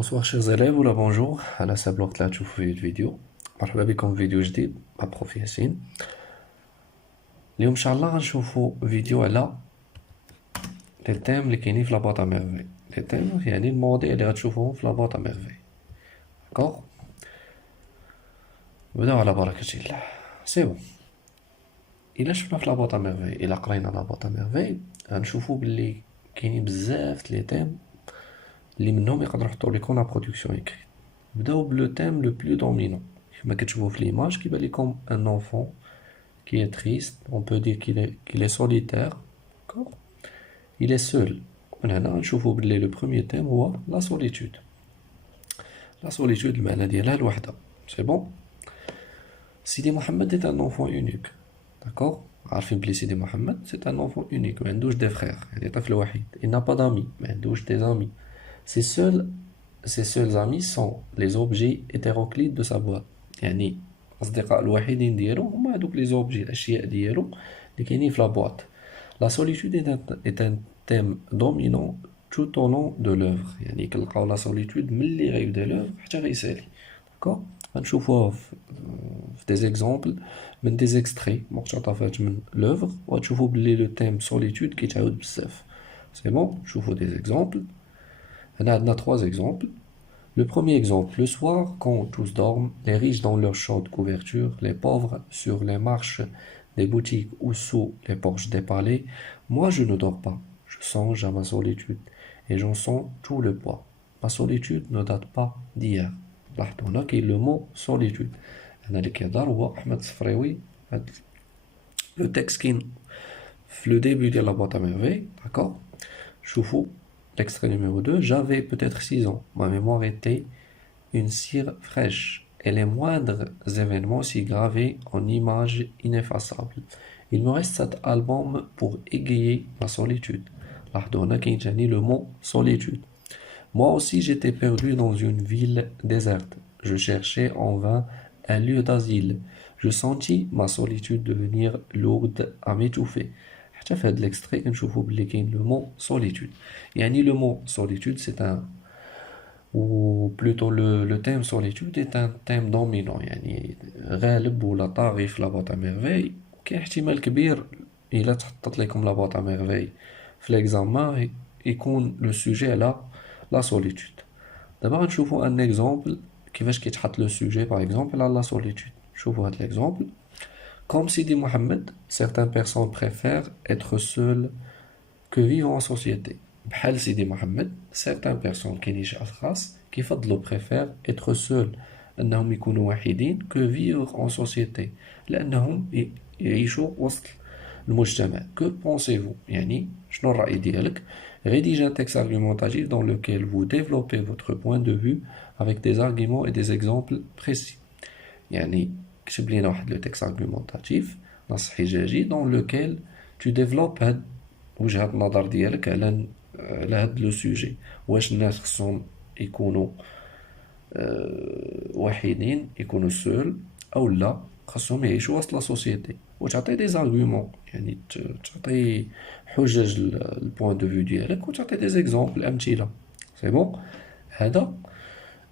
Bonsoir chers élèves ou bonjour على حسب الوقت اللي هتشوفوا فيه الفيديو. مرحبا بكم في فيديو جديد مع بروف ياسين. اليوم ان شاء الله غنشوفوا فيديو على لي تيم اللي كاينين في لاباط ا ميرفي. لي تيم يعني المواضيع اللي غتشوفوهم في لاباط ا ميرفي. داكوغ، نبداو على بركة الله. سي بون، الا شفنا في لاباط ا ميرفي، الا قرينا لاباط ا ميرفي غنشوفوا باللي كاينين بزاف لي تيم اللي منهم يقدروا يحطوا لكم لا برودكسيون اكريت. نبداو بلو تيم لو بلو دومينون. كما كتشوفوا في ليماج كيبان لكم ان enfant qui est triste, on peut dire qu'il est solitaire, d'accord. Il est seul. من هنا نشوفوا باللي لو بروميير تيم هو لا سوليتود. لا سوليتود المعنى ديالها الوحدة. سي بون. سيدي محمد est un enfant unique, d'accord. عارفين بلي سيدي محمد c'est un enfant unique, ما عندوش دي فخير، يعني طفل وحيد. Il n'a pas d'amis, ما عندوش des amis. Ses seuls amis sont les objets hétéroclites de sa boîte. يعني الأصدقاء الوحيدين ديالو هما هادوك لي زوبجي، الأشياء ديالو اللي كاينين في لا بواط. La solitude est un thème dominant tout au long de l'œuvre. يعني كنلقاو لا سوليتود ملي غيبدا لوفر حتى غيسالي. داكوغ، غنشوفوها في دي زيكزامبل من دي زيكستري مقتطفات من لوفر، وغتشوفوا بلي لو تيم سوليتود كيتعاود بزاف. سي بون، نشوفوا دي زيكزامبل. هنا عندنا 3 exemples. Le premier exemple, le soir, quand tous dorment, les riches dans leurs chaudes couvertures, les pauvres sur les marches des boutiques ou sous les porches des palais, moi je ne dors pas. Je songe à ma solitude et j'en sens tout le poids. Ma solitude ne date pas d'hier. لاحظوا هنا كاين لو مو solitude. هنا اللي كيهضر هو أحمد الصفريوي. لو تكست كاين في لو ديبي ديال لا بواط ا ميرفي. داكوغ، شوفوا l'extrait numéro 2, j'avais peut-être 6 ans. Ma mémoire était une cire fraîche et les moindres événements s'y gravaient en images ineffaçables. Il me reste cet album pour égayer la solitude. لاحظوا هنا كيجاني le mot solitude. Moi aussi j'étais perdu dans une ville déserte. Je cherchais en vain un lieu d'asile. Je sentis ma solitude devenir lourde à m'étouffer. حتى في هاد الاكستري كنشوفوا بلي كاين لو مو سوليتود. يعني لو مو سوليتود سي ان ou plutôt le thème solitude est un thème dominant، يعني غالب ولا طاغي في لاباط ا ميرفي. كاين احتمال كبير الا تحطت لكم لاباط ا ميرفي في ليكزامان يكون لو سوجي على لا سوليتود. دابا غنشوفوا ان اكزامبل كيفاش كيتحط لو سوجي باغ اكزامبل على لا سوليتود. شوفوا هاد الاكزامبل. Comme Sidi Mohamed, certaines personnes préfèrent être seules que vivre en société. بحال سيدي محمد certaines personnes كاينين شي أشخاص كيفضلوا préfèrent être seuls، أنهم يكونوا وحيدين que vivre en société، لأنهم يعيشوا وسط المجتمع. Que pensez-vous؟ يعني شنو الرأي ديالك؟ Rédigez un texte argumentatif dans lequel vous développez votre point de vue avec des arguments et des exemples précis. يعني كتب لينا واحد لو تكست ارغومونطاتيف نص حجاجي دون لوكيل تو ديفلوب هاد وجهة النظر ديالك على هاد لو سوجي. واش الناس خصهم يكونوا وحيدين، يكونوا سول، او لا خصهم يعيشوا وسط لا سوسيتي، وتعطي دي زارغومون، يعني تعطي حجج البوان دو فيو ديالك وتعطي دي زيكزامبل امثله. سي بون، هذا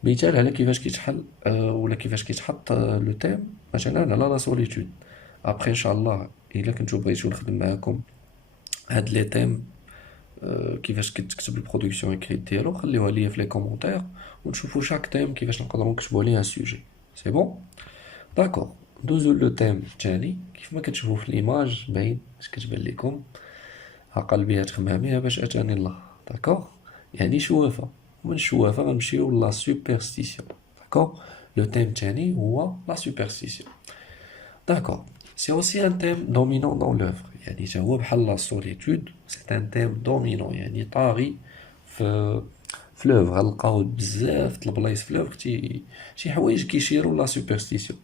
مثال على كيفاش كيتحل ولا كيفاش كيتحط لو تيم مثلا على لا سوليتود. ابخي ان شاء الله الا كنتو بغيتو نخدم معاكم هاد لي تيم كيفاش كتكتب البرودكسيون اكريت ديالو، خليوها ليا في لي كومونتير ونشوفوا شاك تيم كيفاش نقدروا نكتبوا عليه ان سوجي. سي بون، داكور. ندوزو لو تيم الثاني. كيف ما كتشوفوا في ليماج باين اش كتبان لكم، ها قلبي تخمامي باش اتاني الله. داكور، يعني شوافه. ومن الشوافه غنمشيو لا سوبرستيسيون. داكور، لو تيم الثاني هو لا سوبرستيسيون. داكور، سي اوسي ان تيم دومينون دون لوفر. يعني حتى هو بحال لا سوليتود سي ان تيم دومينون، يعني طاغي في لوفر. غنلقاو بزاف د البلايص في لوفر شي حوايج كيشيروا لا سوبرستيسيون.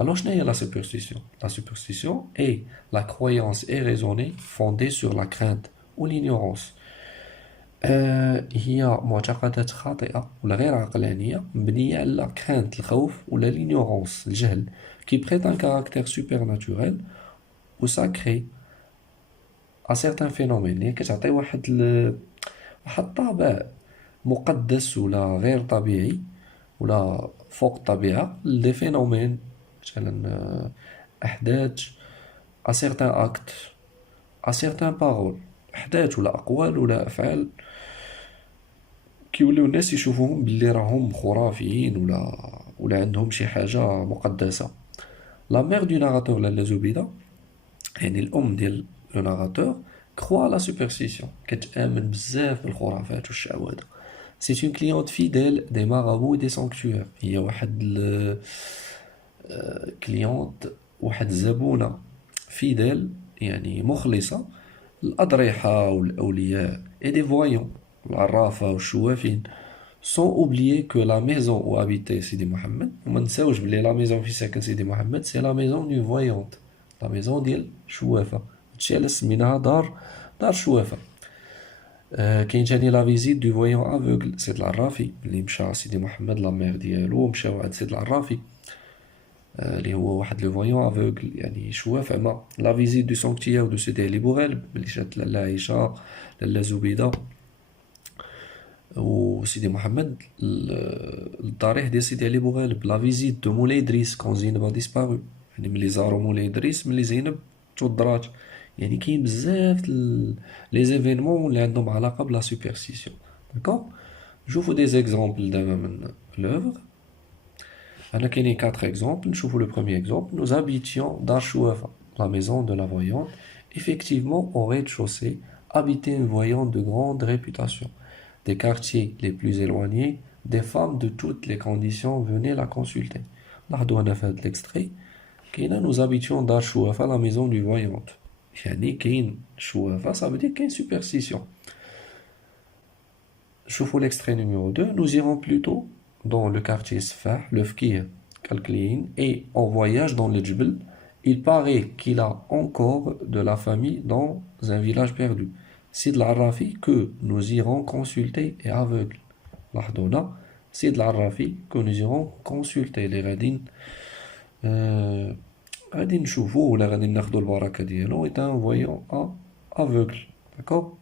Alors, شنو هي la superstition? La superstition est la croyance irraisonnée fondée sur la crainte ou l'ignorance. هي معتقدات خاطئة ولا غير عقلانية مبنية على crainte الخوف ولا l'ignorance الجهل qui prête un caractère supernaturel ou sacré à certains phénomènes. يعني كتعطي واحد الطابع مقدس ولا غير طبيعي ولا فوق الطبيعة لدي فينومين، مثلا أحداث، à certains actes، à certains paroles، أحداث ولا أقوال ولا أفعال كيوليو الناس يشوفوهم باللي راهم خرافيين ولا عندهم شي حاجة مقدسة. لا مير دو ناراتور لاله زبيدة، يعني الأم ديال لو ناراتور، كخوا لا سوبرستيسيون، كتآمن بزاف بالخرافات والشعوذة. سي اون كليونت فيديل دي مارابو دي سانكتوير، هي واحد كليونت، واحد الزبونة فيديل يعني مخلصة، الأضرحة والأولياء et des voyants، العرافة والشوافين. sans oublier que la maison où habitait Sidi Mohamed، وما نساوش بلي لا ميزون في ساكن سيدي محمد سي لا ميزون دو فويونت، لا ميزون ديال شوافة، هادشي علاش سميناها دار شوافة. كاين تاني لا فيزيت دو فويون افوغل، سيد العرافي اللي مشى سيدي محمد لا مير ديالو مشاو عند سيد العرافي، اللي هو واحد لو فويون افوغل يعني شواف عمى. لا فيزيت دو سانكتيا ودو سيدي علي بوغالب، ملي جات لاله عائشة لاله زبيدة وسيدي محمد للضريح ديال سيدي علي بوغالب. لا فيزيت دو مولاي ادريس كون زينب ا ديسبارو، يعني ملي زارو مولاي ادريس ملي زينب تودرات. يعني كاين بزاف لي زيفينمون اللي عندهم علاقه بلا سوبرستيسيون. داكوغ، نشوفو دي زيكزامبل دابا من لوفر. هنا كاينين 4 اكزامبل. نشوفو لو بروميير اكزامبل: nous habitions دار شوافة، la maison de la voyante. Effectivement, au rez-de-chaussée habitait une voyante de grande réputation. Des quartiers les plus éloignés, des femmes de toutes les conditions venaient la consulter. لاحظوا هنا في هذا الاكستري كاينه nous habitions دار شوافة la maison du voyante، يعني كاين شوافة ça veut dire كاين superstition. شوفوا l'extrait numéro 2: nous irons plutôt dans le quartier Sfah, le Fkir, Kalklin, et en voyage dans le Djbel. Il paraît qu'il a encore de la famille dans un village perdu. Sid al-Arrafi que nous irons consulter est aveugle. لاحظونا Sid al-Arrafi que nous irons consulter les غاديين غادي نشوفوه ولا غادي ناخدو البركة ديالو est un voyant aveugle. D'accord.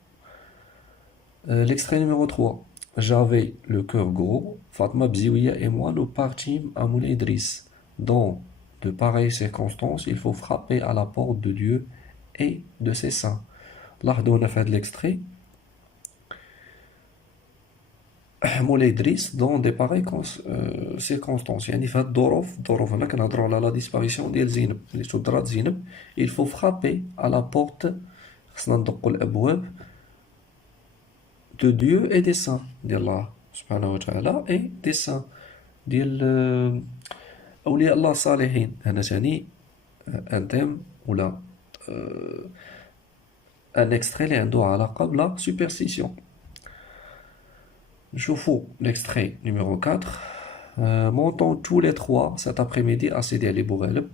L'extrait numéro 3: j'avais le cœur gros, Fatma Bziouia et moi nous partîmes à Moulay Idriss. Dans de pareilles circonstances, il faut frapper à la porte de Dieu et de ses saints. لاحظوا هنا في هذا l'extrait Moulay Idriss dans de pareilles circonstances، يعني في هاد الظروف هنا كنهضروا على لا ديسباريسيون ديال زينب، اللي تودرات زينب. il faut frapper à la porte، خصنا ندقوا الابواب de Dieu et des saints ديال الله سبحانه وتعالى et des saints ديال أولياء الله الصالحين. هنا ثاني ان تيم ولا ان اكستري اللي عنده علاقة بلا سوبرستيسيون. نشوفوا l'extrait numéro 4: montons tous les trois cet après-midi à Sidi Ali Bougaleb.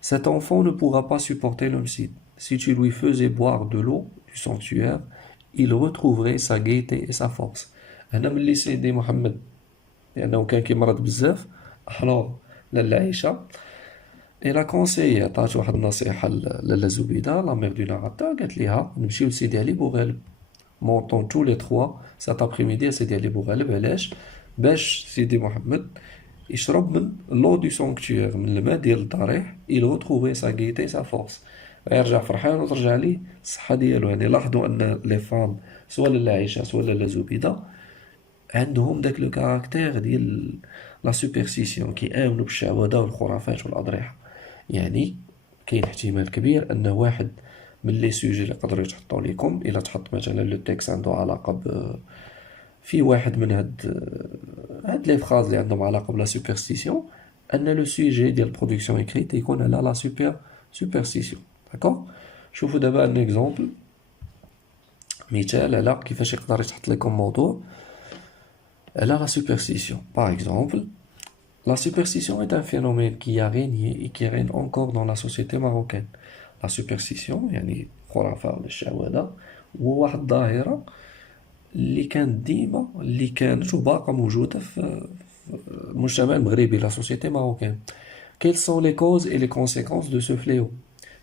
Cet enfant ne pourra pas supporter l'homicide. Si tu lui faisais boire de l'eau du sanctuaire, il retrouverait sa gaieté et sa force. هنا ملي سيدي محمد لأنه كان كيمرض بزاف أحلو لاله عائشة، إلا كونسيي عطات واحد النصيحة لاله زبيدة لا مير دو ناراتور، قالت ليها نمشيو لسيدي علي بوغالب. مونطون تو لي تخوا سات ابريميدي سيدي علي بوغالب. علاش؟ باش سيدي محمد يشرب من لو دو سانكتوير، من الماء ديال الضريح. il retrouverait sa gaieté sa force، غيرجع فرحان وترجع ليه الصحة ديالو. يعني لاحظوا أن لي فام سوا لاله عائشة سوا لاله زبيدة عندهم داك لو كاركتير ديال لا سوبرستيسيون، كيآمنوا بالشعوذة والخرافات والأضرحة. يعني كاين احتمال كبير أن واحد من لي سوجي اللي يقدروا يتحطوا ليكم، إلا تحط مثلا لو تيكست عنده علاقة في واحد من هاد لي فراز اللي عندهم علاقة بلا سوبرستيسيون، أن لو سوجي ديال البرودكسيون إكريت يكون على لا سوبرستيسيون. داكوغ. شوفوا دابا ان اكزومبل، مثال على كيفاش يقدر يتحط لكم موضوع على la superstition. Par exemple, la superstition est un phénomène qui a régné et qui règne encore dans la société marocaine. La superstition يعني خرافة ولا الشعوذة هو واحد الظاهرة اللي كانت ديما، اللي كانت وباقا موجودة في المجتمع المغربي، la société marocaine. Quelles sont les causes et les conséquences de ce fléau؟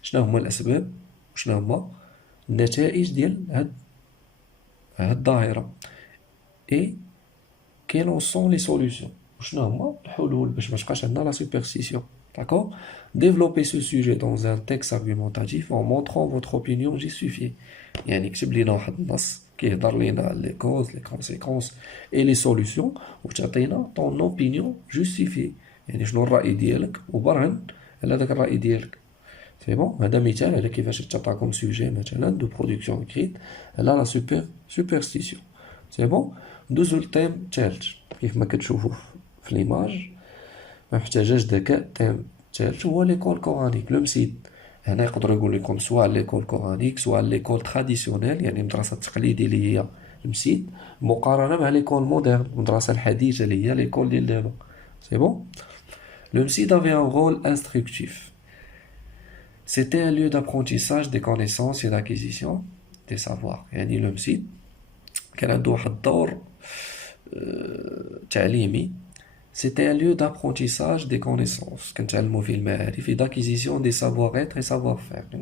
شنو هما الأسباب وشنو هما النتائج ديال هاد الظاهرة؟ et quelles en sont les solutions. وشنو هما الحلول باش ما تبقاش عندنا la superstition. D'accord? Développez ce sujet dans un texte argumentatif en montrant votre opinion justifiée. يعني كتب لينا واحد النص كيهضر لينا على les causes, les conséquences et les solutions وتعطينا ton opinion justifiée. يعني شنو الرأي ديالك وبرهن على داك الرأي ديالك. سي بون هذا مثال على كيفاش تعطاكم سوجي مثلا دو برودكسيون écrite على لا superstition. سي بون ندوزو للتيم تالت كيف ما كتشوفوا في ليماج ما محتاجاش ذكاء. تيم تالت هو ليكول كورانيك لو مسيد. هنا يقدروا يقول لكم سواء ليكول كورانيك سواء ليكول تراديسيونيل يعني المدرسه التقليديه اللي هي المسيد مقارنه مع ليكول مودرن المدرسه الحديثه اللي هي ليكول ديال دابا. سي بون لو مسيد avait un rôle instructif. C'était un lieu d'apprentissage des connaissances et d'acquisition des savoirs. يعني le مسيد كان عنده واحد الدور تعليمي. C'était un lieu d'apprentissage des connaissances كنتعلموا فيه المعارف et d'acquisition des savoir-être et savoir-faire.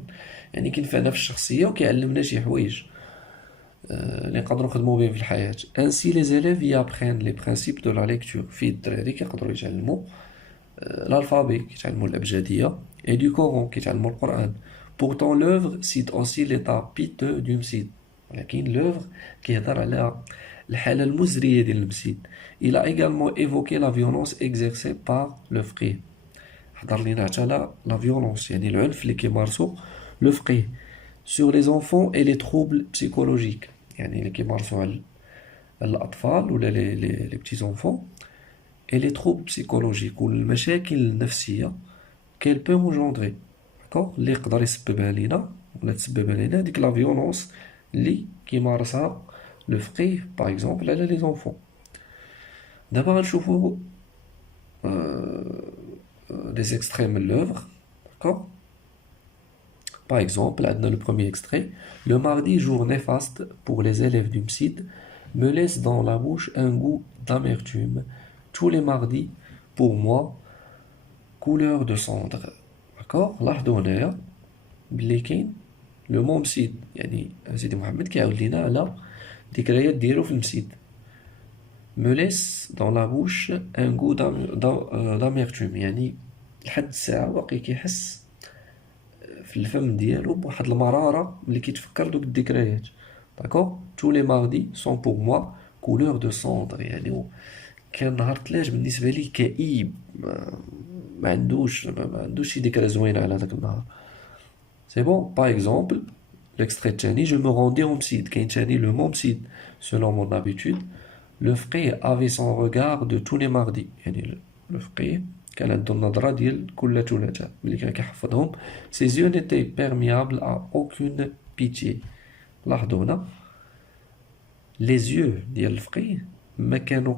يعني كينفعنا في الشخصية وكيعلمنا شي حوايج اللي نقدروا نخدموا بهم في الحياة. Ainsi les élèves y apprennent les principes de la lecture. فيه الدراري كيقدروا يتعلموا l'alphabet كيتعلموا الأبجدية et du Coran كيتعلموا القرآن. Pourtant l'œuvre cite aussi l'état piteux du مسيد. ولكن l'œuvre كيهضر على الحالة المزرية ديال المسيد. Il a également évoqué la violence exercée par le فقيه. حضر لينا حتى la violence يعني العنف اللي كيمارسو لو فقيه sur les enfants et les troubles psychologiques. يعني اللي كيمارسو على الأطفال ولا les petits enfants et les troubles psychologiques والمشاكل النفسية qu'elle peut engendrer. d'accord اللي يقدر يسببها لينا ولا تسببها لينا ديك لا فيولونس اللي كيمارسها لو فقيه باغ اكزومبل على لي زونفون. دابا غنشوفو des extraits من l'œuvre. d'accord par exemple عندنا le premier extrait. Le mardi, jour néfaste pour les élèves du MSID, me laisse dans la bouche un goût d'amertume. Tous les mardis, pour moi, couleur de cendre. d'accord لاحظوا هنايا بلي كاين لو مون مسيد يعني سيدي محمد كيعاود لينا على ذكريات ديالو في المسيد. me laisse dans la bouche un goût d'amertume يعني لحد الساعة باقي كيحس في الفم ديالو بواحد المرارة ملي كيتفكر دوك الذكريات. داكوغ tous les mardis sont pour moi couleur de cendre يعني كان نهار الثلاث بالنسبة لي كئيب ما عندوش شي ذكرى زوينة على داك النهار. سي بون باغ اكزومبل l'extrait الثاني. je me rendais au مسيد كاين ثاني le mot مسيد selon mon habitude. le فقيه avait son regard de tous les mardis يعني le فقيه كان عنده النظرة ديال كل ثلاثاء ملي كان كيحفظهم. ses yeux n'étaient perméables à aucune pitié. لاحظوا هنا les yeux ديال الفقيه ما كانوا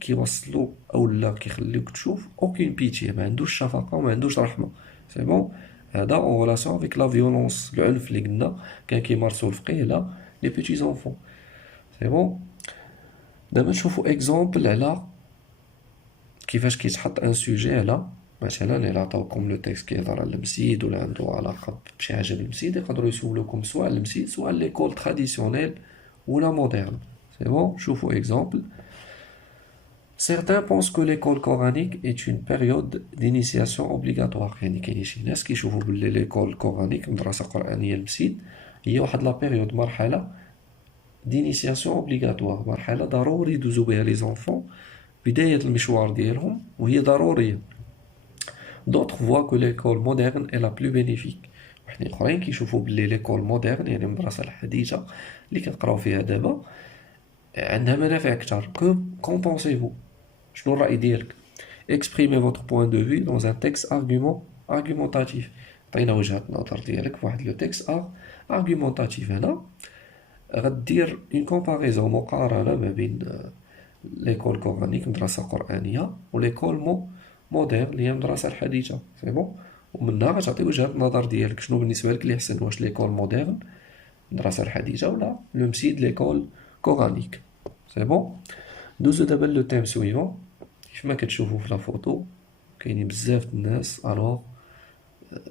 كيوصلوا او لا كيخليوك تشوف aucune pitié ما عندوش شفقة وما عندوش رحمة. سي بون هذا en relation avec la violence العنف اللي قلنا كان كيمارسو الفقيه على les petits enfants. سي بون دابا نشوفوا اكزومبل على كيفاش كيتحط ان سوجي على مثلا الا عطاوكم لو تيكست كيهضر على المسيد ولا عنده علاقه بشي حاجه بالمسيد يقدروا يسولوكم سواء المسيد سواء ليكول تراديسيونيل ولا مودرن. سي بون شوفوا اكزومبل. Certains pensent que l'école coranique est une période d'initiation obligatoire. يعني كاين شي ناس كيشوفوا بلي ليكول كورانيك مدرسه قرانيه المسيد هي واحد لا بيريود مرحله d'initiation obligatoire مرحله ضروري يدوزو بها لي زونفون بداية المشوار ديالهم وهي ضرورية. d'autres voient que l'école moderne est la plus bénéfique. وحنا اخرين كيشوفوا بلي ليكول مودرن يعني المدرسة الحديثة اللي كنقراو فيها دابا عندها منافع اكثر. que qu'en pensez-vous شنو الرأي ديالك. exprimez votre point de vue dans un texte argumentatif. عطينا وجهة النظر ديالك في واحد لو تيكست argumentatif. هنا غدير une comparaison مقارنة ما بين ليكول كورانيك مدرسة قرآنية وليكول مودرن اللي هي المدرسة الحديثة. سي بون ومنها غتعطي وجهة النظر ديالك شنو بالنسبة لك اللي احسن واش ليكول مودرن المدرسة الحديثة ولا لو مسيد ليكول كورانيك. سي بون دوزو دابا لو تيم سويفون. كيف ما كتشوفوا في لا فوتو كاينين بزاف د الناس. الوغ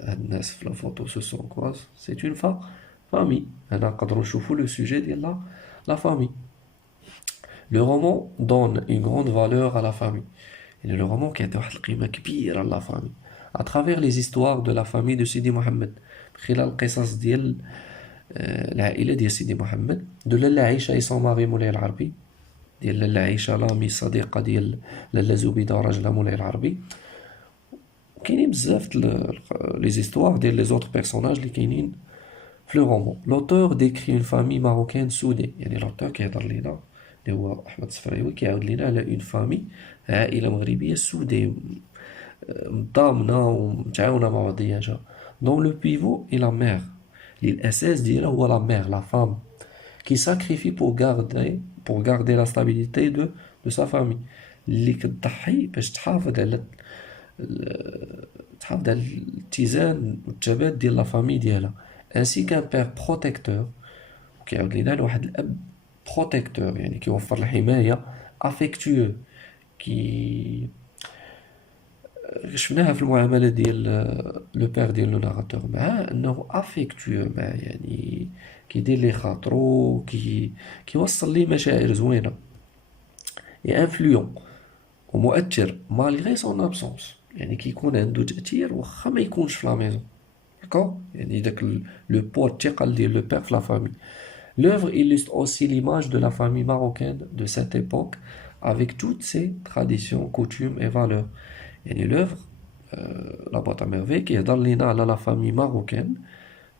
هاد الناس في لا فوتو سو سون كوا سي اون فامي. هنا نقدروا نشوفوا لو سوجي ديال لا فامي. Le roman donne une grande valeur à la famille. Et le roman كيعطي واحد القيمة كبيرة à la famille. À travers les histoires de la famille de Sidi Mohammed. من خلال القصص ديال العائلة ديال سيدي محمد. De لاله عيشة et son mari مولاي العربي. ديال لاله عيشة لامي صديقة ديال لاله زبيدة راجلها مولاي العربي. كاينين بزاف لي زيستوار ديال لي زوتر بيرسوناج اللي كاينين في لو رومون. لوتور ديكري اون فامي ماروكان سودي. يعني لوتور كيهضر لينا اللي هو احمد الصفراوي كيعاود لينا على اون فامي عائله مغربيه سودي متضامنه ومتعاونه مع بعضياتها. دون لو بيفو اي لا مير اللي الاساس ديالها هو لا مير لا فام كي ساكريفي بور غاردي لا ستابيليتي دو سا فامي اللي كتضحي باش تحافظ على الاتزان والثبات ديال لا فامي ديالها. انسي كان بير بروتيكتور كيعاود لينا على واحد الاب بروتيكتور يعني كيوفر الحمايه افيكتيو كي شفناها في المعامله ديال لو بير ديال لو ناراتور معاه انه افيكتيو معاه يعني كيدير لي خاطرو كيوصل ليه مشاعر زوينه اي انفلوون ومؤثر مالغري سون ابسونس يعني كيكون عنده تاثير واخا ما يكونش في لا ميزون داكور يعني داك لو بو الثقل ديال لو بير في لا فامي. L'œuvre illustre aussi l'image de la famille marocaine de cette époque avec toutes ses traditions, coutumes et valeurs. يعني l'œuvre La boîte à merveille كيهضر لينا على la famille marocaine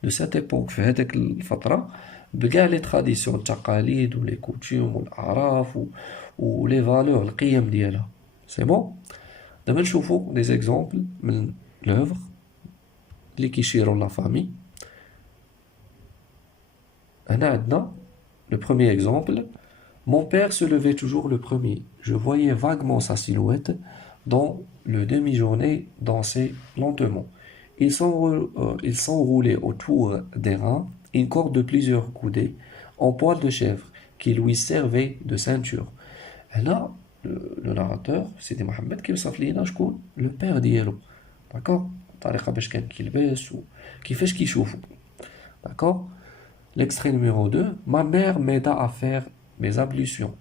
de cette époque في هذيك الفترة بكاع لي تراديسيون التقاليد ولي كوتيوم والاعراف ولي فالور القيم ديالها. سي بون دابا نشوفو دي زيكزامبل من l'œuvre اللي كيشيرو لا فامي. هنا عندنا le premier exemple. Mon père se levait toujours le premier. Je voyais vaguement sa silhouette dans le demi-journée danser lentement. Il s'enroulait autour des reins une corde de plusieurs coudées en poil de chèvre qui lui servait de ceinture. Et là, le narrateur, Sidi Mohamed, كيوصف لينا شكون le père ديالو. D'accord? الطريقة باش كان كيلبس وكيفاش كيشوفو. D'accord? L'extrait numéro 2. Ma mère m'aida à faire mes ablutions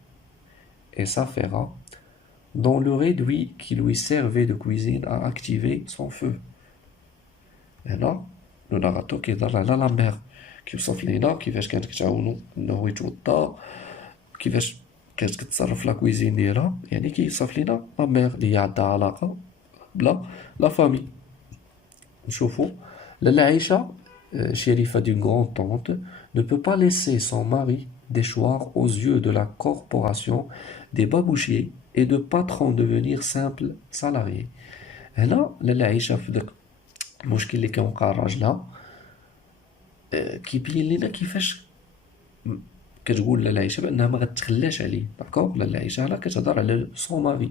et s'affaira dans le réduit qui lui servait de cuisine à activer son feu. Et là, le narrateur كيهضر على لا مير كيوصف لينا كيفاش كانت كتعاونو انه يتوضا كيفاش كانت كتصرف لا كويزين ديالها يعني كيوصف لينا لا مير اللي هي عندها علاقه بلا لا فامي. نشوفو لاله عيشه Chérifa d'une grande tante, ne peut pas laisser son mari déchoir aux yeux de la corporation des babouchiers et de patrons devenir simples salariés. هنا لاله عايشه في داك المشكل اللي كيوقع لراجلها كيبين لينا كيفاش كتقول لاله عايشه بانها ما غتخلاش عليه. داكوغ لاله عايشه هنا كتهضر على سون ماري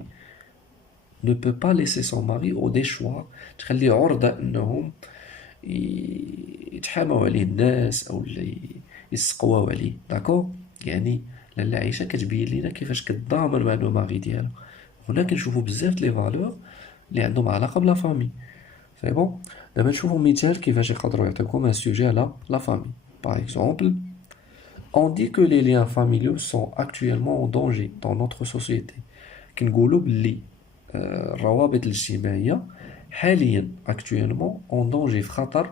ne peut pas laisser son mari au déchoir تخليه عرضه انهم يتحاموا عليه الناس او يسقواو عليه. داكور يعني لاله عيشه كتبين لينا كيفاش كتضامن مع لو ماري ديالها. هنا كنشوفوا بزاف لي فالور اللي عندهم علاقه بلا فامي. سي بون دابا نشوفوا مثال كيفاش يقدروا يعطيوكم ان سوجي على لا فامي. باغ اكزومبل on dit que les liens familiaux sont actuellement en danger dans notre société. كنقولوا باللي الروابط الاجتماعيه حاليا actuellement en danger في خطر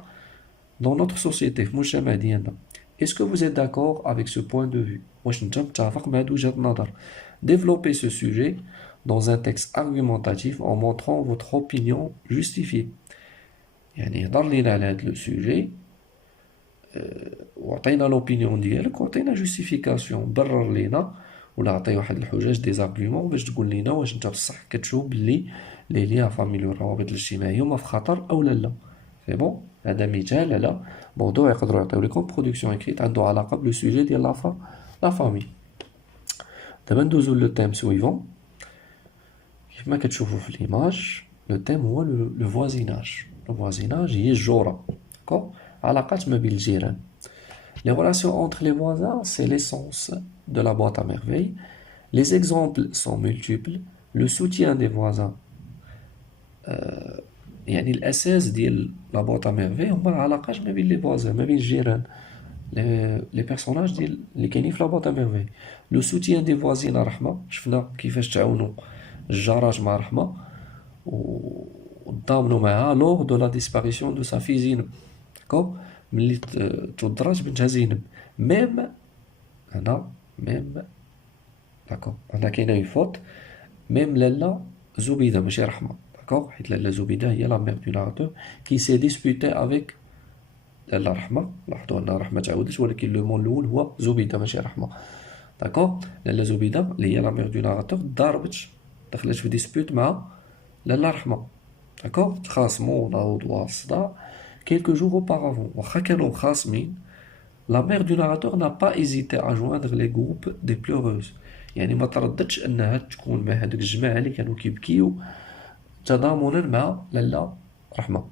dans notre société في المجتمع ديالنا. Est-ce que vous êtes d'accord avec ce point de vue? واش انت متفق مع هاد وجهة النظر؟ Développez ce sujet dans un texte argumentatif en montrant votre opinion justifiée. يعني هضر لينا على هاد لو سوجي وعطينا لوبينيون ديالك وعطينا جوستيفيكاسيون برر لينا ولا عطي واحد الحجاج دي زارغومون باش تقول لينا واش انت بصح كتشوف باللي لي ليان فاميليو الروابط الاجتماعيه هما في خطر او لا. سي بون هذا مثال على موضوع يقدروا يعطيو لكم برودكسيون اكريت عنده علاقه بلو سوجي ديال لا فامي. دابا ندوزو لو تيم سويفون. كيف ما كتشوفوا في ليماج لو تيم هو لو فوازيناج. لو فوازيناج هي الجوره. داكور علاقات ما بين الجيران. Les relations entre les voisins, c'est l'essence de la boîte à merveilles. Les exemples sont multiples. Le soutien des voisins. يعني الأساس ديال لا بوط à merveille هما العلاقات ما بين لي فوازان ما بين الجيران. les personnages اللي كاينين في لابوط ميرفي. لو سوتيان دي فوازين رحمة، شفنا كيفاش تعاونوا الجارات مع رحمة وتضامنوا معها لور دو لا ديسباريسيون دو سا في زينب. داكوغ، ملي تودرات بنتها زينب. ميم هنا، ميم داكوغ، هنا كاينه اون فوت. ميم لالا زبيدة ماشي رحمة، داكوغ، حيت لالا زبيدة هي لا ميغ دو ناراتور كي سي ديسبوتي افيك لالا رحمة. لاحظوا ان رحمة تعاودت، ولكن لو مون الاول هو زبيدة ماشي رحمة، داكوغ. لالا زبيدة اللي هي لا ميغ دو ناراتور ضاربت، دخلت في ديسبوت مع لالا رحمة، داكوغ. تخاصموا ناوضوا الصداع quelques jours auparavant. واخا كانوا خاصمين، la mère du narrateur n'a pas hésité à joindre les groupes des pleureuses. يعني ما ترددش انها تكون مع هذوك الجماعه اللي كانوا كيبكيو تضامنا مع لالا رحمه.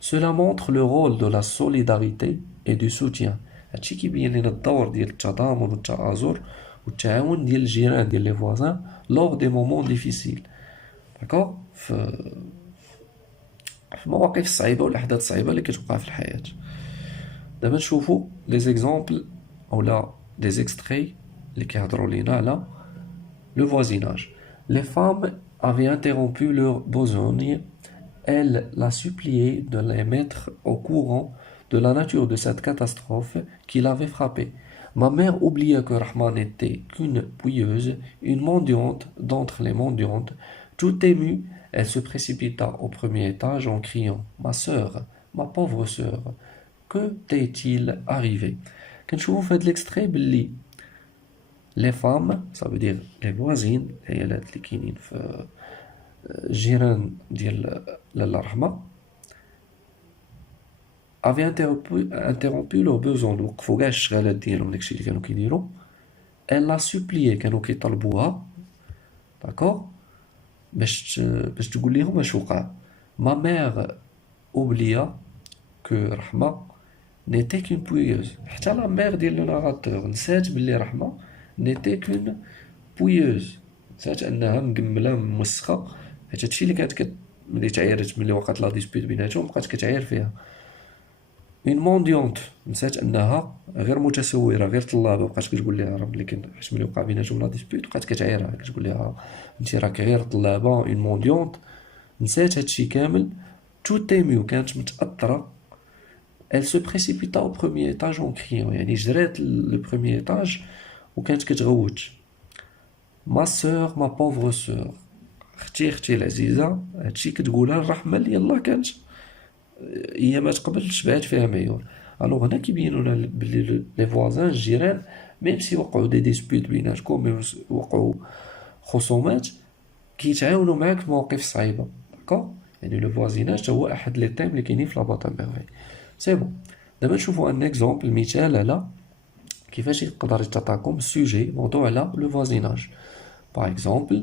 Cela montre le rôle de la solidarité et du soutien. هادشي كيبين لنا الدور ديال التضامن والتآزر والتعاون ديال الجيران ديال لي فوازان lors des moments difficiles. داكوغ، في المواقف الصعيبه والاحداث الصعيبه اللي كتوقع في الحياه. دابا نشوفوا دي زيكزامبل اولا دي زيكستري اللي كيهضروا لينا على le voisinage. Les femmes avaient interrompu leur besogne. Elle l'a supplié de les mettre au courant de la nature de cette catastrophe qui l'avait frappée. Ma mère oublia que Rahma n'était qu'une pouilleuse, une mendiante d'entre les mendiantes. Tout émue, elle se précipita au premier étage en criant « Ma sœur, ma pauvre sœur, que t'est-il arrivé ?» كنشوفوا في هذا l'extrait باللي les femmes, ça veut dire les voisines, العيالات اللي كاينين في الجيران ديال لالا رحمة، avaient interrompu leur besoin، وقفوا كاع الشغالات ديالهم داكشي اللي كانوا كيديروا. elle l'a supplié، كانوا كيطلبوها، داكوغ، باش تقول لهم اش وقع. ma mère oublia que رحمة n'était qu'une pouilleuse. حتى لا ميغ ديال لو ناراتور نسات بلي رحمة نيتي كون بويوز، نسات انها مقمله موسخه، حيت هادشي اللي كانت ملي تعايرت، ملي وقعت لا ديسبيوت بيناتهم بقات كتعاير فيها. اون مونديونت، نسات انها غير متسوره، غير طلابه، بقات كتقول لها راه ملي كان، حيت ملي وقع بيناتهم لا ديسبيوت بقات كتعايرها، كتقول لها انت راك غير طلابه، اون مونديونت. نسات هادشي كامل. تو تيميو، كانت متاثره. elle se précipita au premier étage en criant، يعني جرات لو بروميي ايطاج وكانت كتغوت. ما سور، ما بوفر سور، اختي العزيزه. هادشي كتقولها الرحمه اللي يلاه كانت ايامات قبل شبعات فيها معيور. الوغ هنا كيبينوا لنا بلي لي فوازان الجيران ميم سي وقعوا دي ديسبيوت بيناتكم، ميم وقعوا خصومات، كيتعاونوا معاك في مواقف صعيبه، داكوغ. يعني لو فوازيناج هو احد لي تيم اللي كاينين في لاباط ميرفي. سي بون، دابا نشوفوا ان اكزومبل، مثال على كيفاش يقدر يتعطاكم السوجي، موضوع على le voisinage. Par exemple,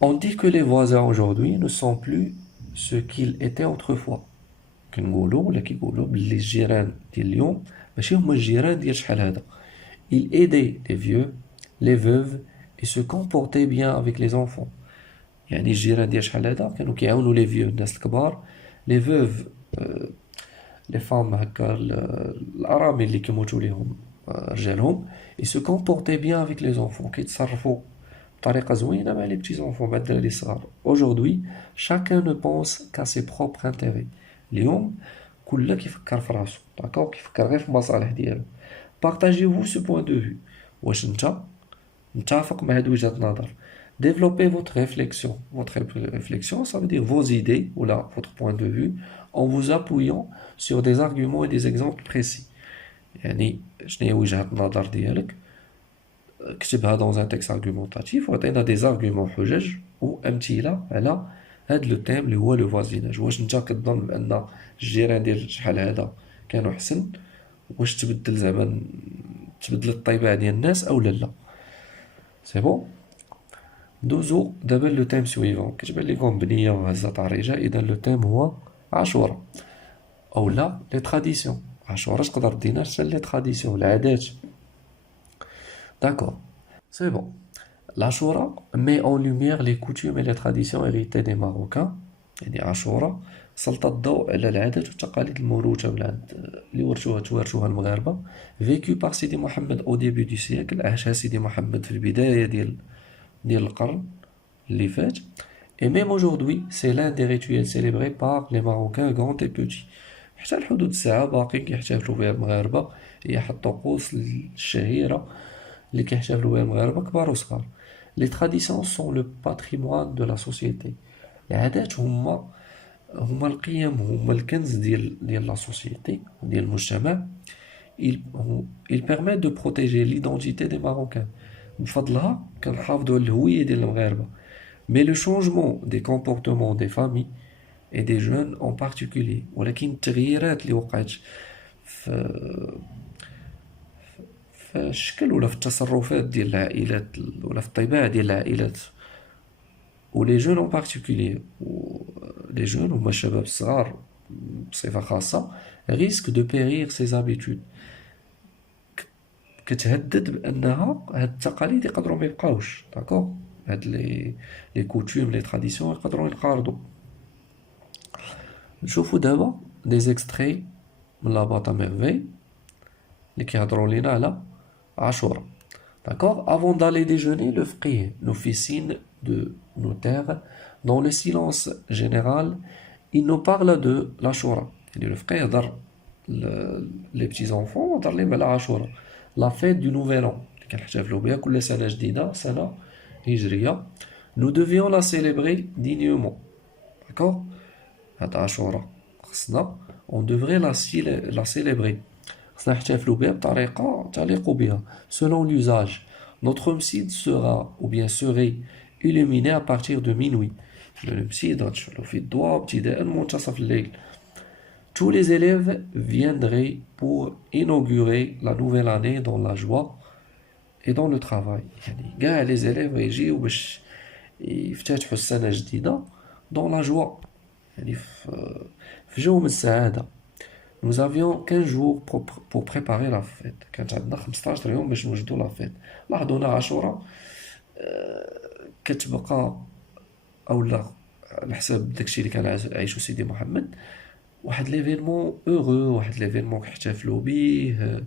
on dit que les voisins aujourd'hui ne sont plus ce qu'ils étaient autrefois. كنقولوا ولا كيقولوا بلي الجيران ديال اليوم ماشي هما الجيران ديال شحال هذا. Ils aidaient les vieux, les veuves et se comportaient bien avec les enfants. يعني الجيران ديال شحال هذا كانوا كيعاونوا لي فيو، الناس الكبار، لي فوف، لي فام هكا الارامل اللي كيموتوا ليهم رجالهم. اي سو كومبورتي بيان افيك لي زونفون، كيتصرفوا بطريقه زوينه مع لي بتي زونفون، مع الدراري الصغار. اودجوردي شاكان نو بونس كا سي بروبر انتيري، اليوم كل كيفكر في راسو، داكوغ، كيفكر غير في المصالح ديالو. بارطاجيو سو بوين دو في، واش انت متفق مع هاد وجهة النظر. Développez votre réflexion. Votre réflexion, ça veut dire vos idées ou là, votre point de vue, en vous appuyant sur des arguments et des exemples précis. يعني شنو هي وجهة النظر ديالك، كتبها dans un texte argumentatif وعطينا des arguments حجج وأمثلة على هاد لو تيم اللي هو لو فوازيناج. واش نتا كتظن بأن الجيران ديال شحال هذا كانوا حسن، واش تبدل زعما تبدلت الطباع ديال الناس أو لا. سي بون، دوزو دابا لو تيم سويفون. كتبان لكم بنيه وهزه طريجه، اذا لو تيم هو عاشوراء اولا لي تراديسيون. عاشوراء تقدر دينا حتى لي تراديسيون، العادات، داكور. سي بون، l'Ashura met en lumière les coutumes et les traditions héritées des Marocains. يعني عاشوراء سلط الضوء على العادات والتقاليد الموروثة من عند اللي توارثوها المغاربة. فيكو باغ سيدي محمد او ديبي دو سيكل، عاشها سيدي محمد في البداية ديال القرن اللي فات. Et même aujourd'hui, c'est l'un des rituels célébrés par les Marocains grands et petits. حتى لحدود الساعة باقي كيحتفلوا بها المغاربة. هي حد الطقوس الشهيرة اللي كيحتفلوا بها المغاربة كبار وصغار. Les traditions sont le patrimoine de la société. العادات هما القيم، هما الكنز ديال لا سوسيتي ديال المجتمع. il permet de protéger l'identité des Marocains. بفضلها كنحافظوا على الهوية ديال المغاربة. Mais le changement des comportements des familles et des jeunes en particulier، ولكن التغييرات اللي وقعت في الشكل ولا في التصرفات ديال العائلات ولا في الطباع ديال العائلات و les jeunes en particulier، و les jeunes هما الشباب الصغار بصفة خاصة، risque de périr ces habitudes. كتهدد بأنها هاد التقاليد يقدروا ما يبقاوش. داكوغ، هاد لي كوتوم لي تراديسيون يقدروا ينقرضوا. نشوفوا دابا دي زيكستري من لا بوط ا ميرفي اللي كيهضروا لينا على عاشوراء. D'accord? Avant d'aller déjeuner, le fqih nous fit signe de nous taire. Dans le silence général, il nous parle de l'Ashura. Le fqih هضر les petits enfants هضر لهم على عاشوراء. La fête du nouvel an اللي كنحتفلوا بها كل سنة جديدة، سنة هجرية. Nous devions la célébrer dignement. D'accord? هاد عاشوراء خصنا on devrait la célébrer. خصنا نحتفلوا بها بطريقة تليق بها. Selon l'usage, notre msid sera ou bien serait illuminé à partir de minuit. المسيد غتشعلوا فيه الضوء ابتداء من منتصف الليل. Tous les élèves viendraient pour inaugurer la nouvelle année dans la joie et dans le travail. يعني كاع les élèves يجيو باش يفتتحوا السنة الجديدة dans la joie، يعني في جو من السعادة. Nous avions 15 jours pour préparer la fête. كانت عندنا 15 يوم باش نوجدوا لا فيت. لاحظوا هنا عاشوراء كتبقى اولا على حساب داكشي اللي كان عايشو سيدي محمد واحد ليفينمون اوغو، واحد ليفينمون كيحتفلوا بيه،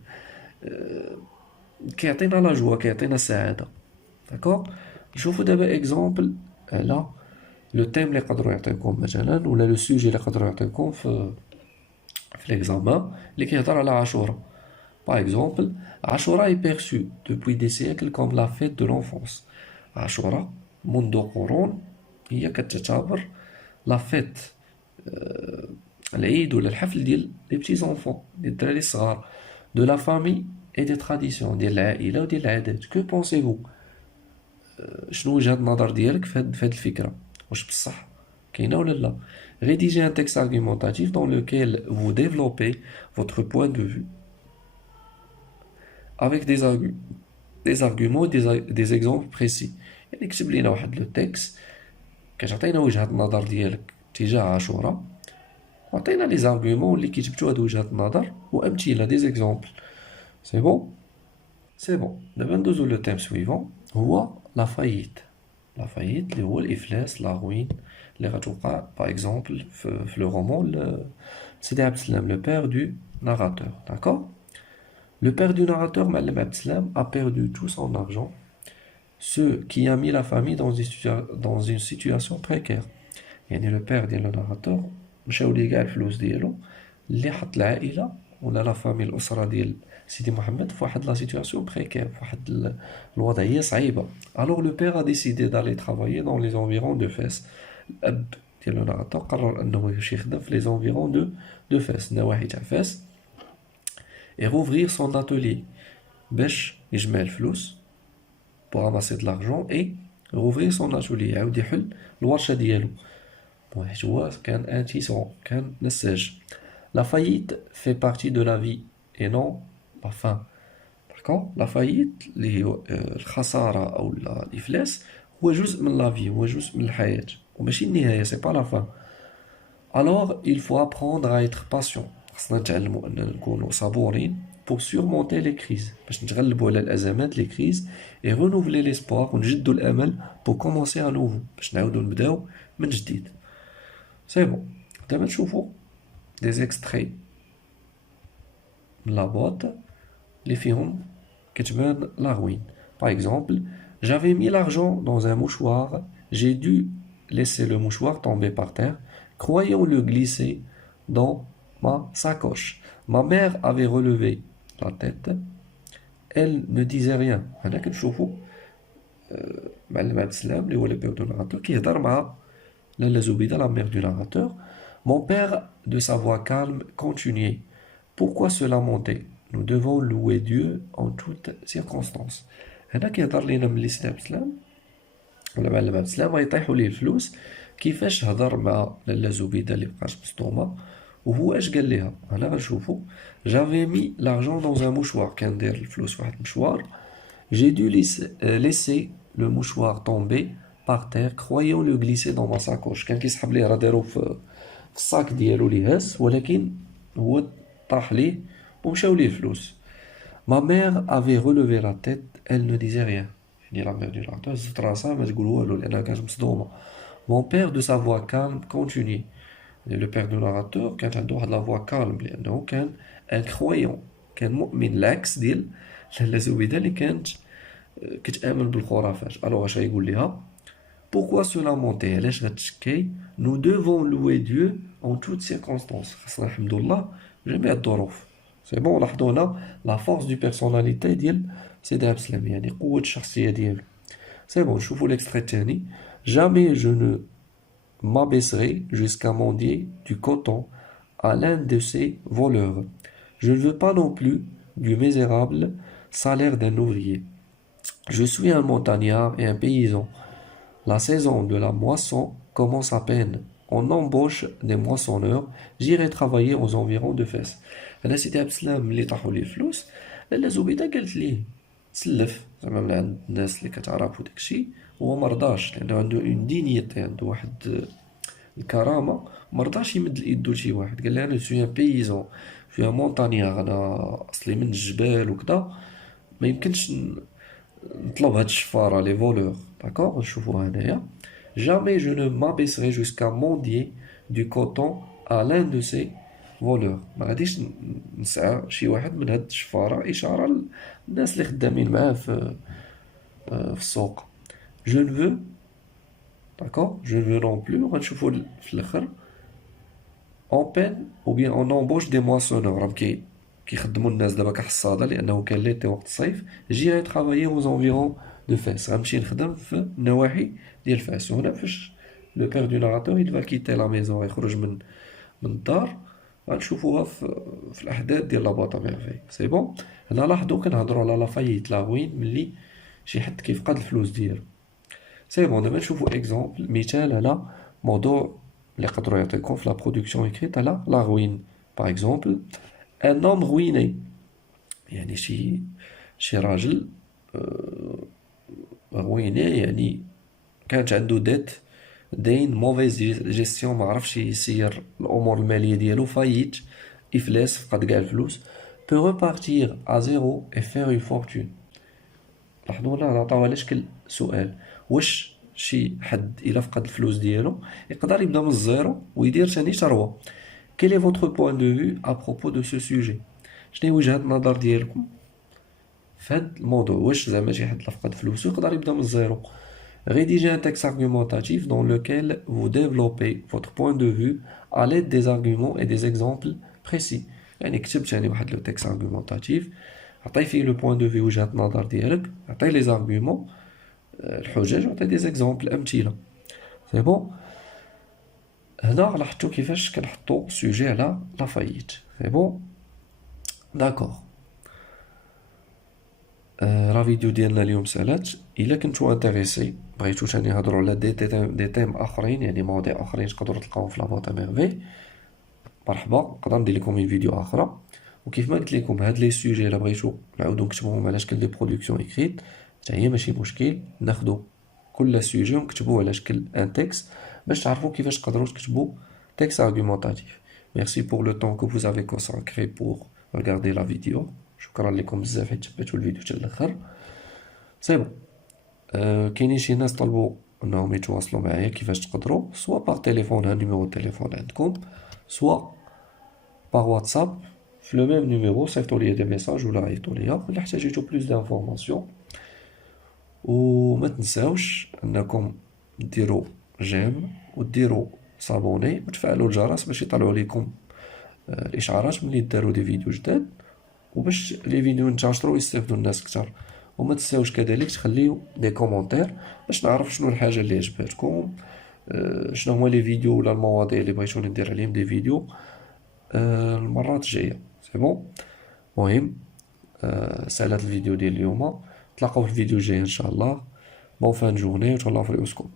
كيعطينا لا جوا، كيعطينا السعاده. داكوغ، نشوفوا دابا اكزامبل على لو تيم اللي يقدروا يعطيكم مثلا، ولا لو سوجي اللي يقدروا يعطيكم في l'examen اللي كيهضر على عاشوراء. Par exemple, عاشوراء est perçue depuis des siècles comme la fête de l'enfance. عاشوراء منذ قرون هي كتعتبر لا فيت، العيد ولا الحفل ديال لي بتي زونفون، ديال الدراري الصغار. de la famille et des traditions، ديال العائلة وديال العادات. que pensez-vous؟ شنو وجهة النظر ديالك في هاد الفكرة؟ واش بصح كاينة ولا لا؟ Rédigez un texte argumentatif dans lequel vous développez votre point de vue avec des arguments et des exemples précis. يعني كتب لينا واحد لو تكست كتعطينا وجهة النظر ديالك تجاه عاشوراء، وعطينا لي زارغومون اللي كيثبتوا هاد وجهة النظر وامثله دي زيكزامبل. سي بون، سي بون. دابا ندوزو لو تيم سويفون، هو لا فايت. لا فايت اللي هو الافلاس، لا روين اللي غتوقع باغ اكزومبل في لو رومون سيدي عبد السلام، لو بير دو ناراتور. داكور، le père du narrateur Ma'alem Abd Salam a perdu tout son argent, ce qui a mis la famille dans une situation précaire. يعني le père ديال le narrateur مشاو ليه كاع الفلوس ديالو اللي حط العائله ولا لا فامي، الاسره ديال سيدي محمد في واحد لا سيتوياسيون بريكير، في واحد الوضعيه صعيبه. alors le père a décidé d'aller travailler dans les environs de Fès. الاب ديال le narrateur قرر انه يمشي يخدم في les environs de Fès، نواحي تاع فاس، et rouvrir son atelier باش يجمع الفلوس pour ramasser de l'argent et rouvrir son atelier، يعاود يحل الورشه ديالو. حيت هو كان انتيسون، كان نساج. La faillite fait partie de la vie et non la fin. D'accord? La faillite اللي هي الخسارة أو الإفلاس هو جزء من la vie، هو جزء من الحياة وماشي النهاية، c'est pas la fin. Alors il faut apprendre à être patient. خصنا نتعلموا أننا نكونوا صبورين pour surmonter les crises، باش نتغلبوا على الأزمات les crises et renouveler l'espoir، ونجدوا الأمل pour commencer à nouveau، باش نعاودوا نبداو من جديد. سي بون. دابا نشوفو des extraits de la boîte اللي فيهم كتبان la ruine. Par exemple, j'avais mis l'argent dans un mouchoir, j'ai dû laisser le mouchoir tomber par terre, croyant le glisser dans ma sacoche. Ma mère avait relevé la tête, elle ne disait rien. هنا كنشوفو معلم عبد السلام اللي هو le père du narrateur كيهضر مع لاله زبيدة la mère du narrateur. Mon père, de sa voix calme, continuait. Pourquoi se lamenter? Nous devons louer Dieu en toutes circonstances. هنا كيهضر لينا ملي سيدي عبد السلام ولا معلم عبد السلام غيطيحوا ليه الفلوس كيفاش هضر مع لاله زبيدة اللي بقات مصدومة وهو اش قال ليها. هنا غنشوفوا j'avais mis l'argent dans un mouchoir كان داير الفلوس في واحد المشوار. J'ai dû laisser le mouchoir tomber par terre croyant le glisser dans ma sacoche. كان كيسحب ليه راه دارو في الصاك ديالو اللي هاس ولكن هو طاح ليه ومشاو ليه الفلوس. Ma mère avait relevé la tête, elle ne disait rien. يعني la mère du narrateur زدت راسها ما تقول والو لأنها كانت مصدومة. Mon père de sa voix calme continuait. Le père du narrateur كانت عنده واحد la voix calme لأنه كان un croyant كان مؤمن العكس ديال لاله زبيدة اللي كانت كتآمن بالخرافات. الوغ اش غيقول ليها Pourquoi se lamenter? علاش غتشكي? Nous devons louer Dieu en toutes circonstances. خاصنا نحمدو الله بجميع الظروف. سي بون لاحظوا هنا لا فورس دو بيرسوناليتي ديال سيدي عبد السلام يعني قوة الشخصية ديالو. سي بون نشوفوا ليكستري الثاني. Jamais je ne m'abaisserai jusqu'à mendier du coton à l'un de ces voleurs. Je ne veux pas non plus du misérable salaire d'un ouvrier. Je suis un montagnard et un paysan. La saison de la moisson commence à peine. On embauche des moissonneurs. J'irai travailler aux environs de Fès. أنا سيدي عبد السلام ملي طاحوا ليه الفلوس لاله زبيدة قالت ليه سلف زعما من عند الناس اللي كتعرف وداكشي هو مرضاش لأنه عنده اون دينيتي عنده واحد الكرامة مرضاش يمد اليدو لشي واحد قال لها أنا سوي ان بيزون سوي ان مونتانيير أنا أصلي من الجبال وكذا ما يمكنش نطلب هاد الشفارة لي فولور داكوغ نشوفوها هنايا. Jamais je ne m'abaisserai jusqu'à mendier du coton à l'un de ces voleurs. ما غاديش نسعى شي واحد من هاد الشفارة إشارة للناس اللي خدامين معاه في السوق. Je ne veux d'accord je ne veux non plus غنشوفو في الآخر en peine ou bien on embauche des moissonneurs راهم كيخدموا الناس دابا كحصادة لأنه كان ليتي وقت الصيف. J'irai travailler aux environs de Fès. غنمشي نخدم في النواحي ديال فاس. وهنا فاش لو بير دو ناراتور il va quitter la maison غيخرج من الدار غنشوفوها في الأحداث ديال لا بواط ميرفي. سي بون هنا لاحظوا كنهضروا على لا فايت لا روين ملي شي حد كيفقد الفلوس ديالو. سي بون دابا نشوفوا اكزومبل مثال على موضوع اللي يقدروا يعطيكم في لا برودكسيون اكريت على لا روين. باغ اكزومبل ان homme ruiné يعني شي راجل رويني يعني كانت عنده دين موفيز جيستيون ما عرفش يسير الامور الماليه ديالو فايت افلاس فقد كاع الفلوس. peut repartir à zéro et faire une fortune. لاحظوا هنا عطاو على شكل سؤال واش شي حد الا فقد الفلوس ديالو يقدر يبدا من الزيرو ويدير ثاني ثروه. quel est votre point de vue à propos de ce sujet؟ شنو هي وجهة النظر ديالكم في هاد الموضوع واش زعما شي حد فقد فلوسو يقدر يبدا من الزيرو. Rédigez un texte argumentatif dans lequel vous développez votre point de vue à l'aide des arguments et des exemples précis. يعني كتبت يعني واحد لو تكست argumentatif عطي فيه لو بوين دو في وجهة النظر ديالك عطي لي زارغومون الحجج وعطي دي زيكزامبل امثله. سي بون هنا لاحظتوا كيفاش كنحطوا سوجي على لا فايت. سي بون داكوغ. لا فيديو ديالنا اليوم سالات. الا كنتو انتريسي بغيتو ثاني نهضروا على دي تيم اخرين يعني مواضيع اخرين تقدروا تلقاوهم في لابواط ميرفي مرحبا نقدر ندير لكم من فيديو اخرى. وكيف ما قلت لكم هاد لي سوجي الا بغيتو نعاودو نكتبوهم على شكل دي برودكسيون اكريت حتى هي ماشي مشكل ناخدو كل سوجي ونكتبوه على شكل ان تكست باش تعرفوا كيفاش تقدروا تكتبوا تكست ارغومونطاتيف. ميرسي بور لو طون كو فوز افي كونساكري بور regarder لا فيديو. شكرا لكم بزاف حيت تبعتوا الفيديو حتى الاخر. سي بون كاينين شي ناس طلبوا انهم يتواصلوا معايا كيفاش تقدروا، سوا باغ تليفون، ها نيميرو التليفون عندكم، سوا باغ واتساب في لو ميم نيميرو، صيفطوا لي دي ميساج ولا عيطوا ليا الا احتاجيتو بلوس دانفورماسيون. وما تنساوش انكم ديروا جيم وديروا صابوني وتفعلوا الجرس باش يطلعوا لكم الاشعارات ملي داروا دي فيديو جداد، وباش لي فيديو ينتشروا ويستافدوا الناس كتر. وما تنساوش كذلك تخليو دي كومونتير باش نعرف شنو الحاجه اللي عجبتكم، شنو هما لي فيديو ولا المواضيع اللي بغيتوني ندير عليهم دي فيديو المرات الجايه. سي بون. المهم سالات الفيديو ديال اليوم، نتلاقاو في الفيديو الجاي ان شاء الله. بون فان جورني وتهلاو في رؤوسكم.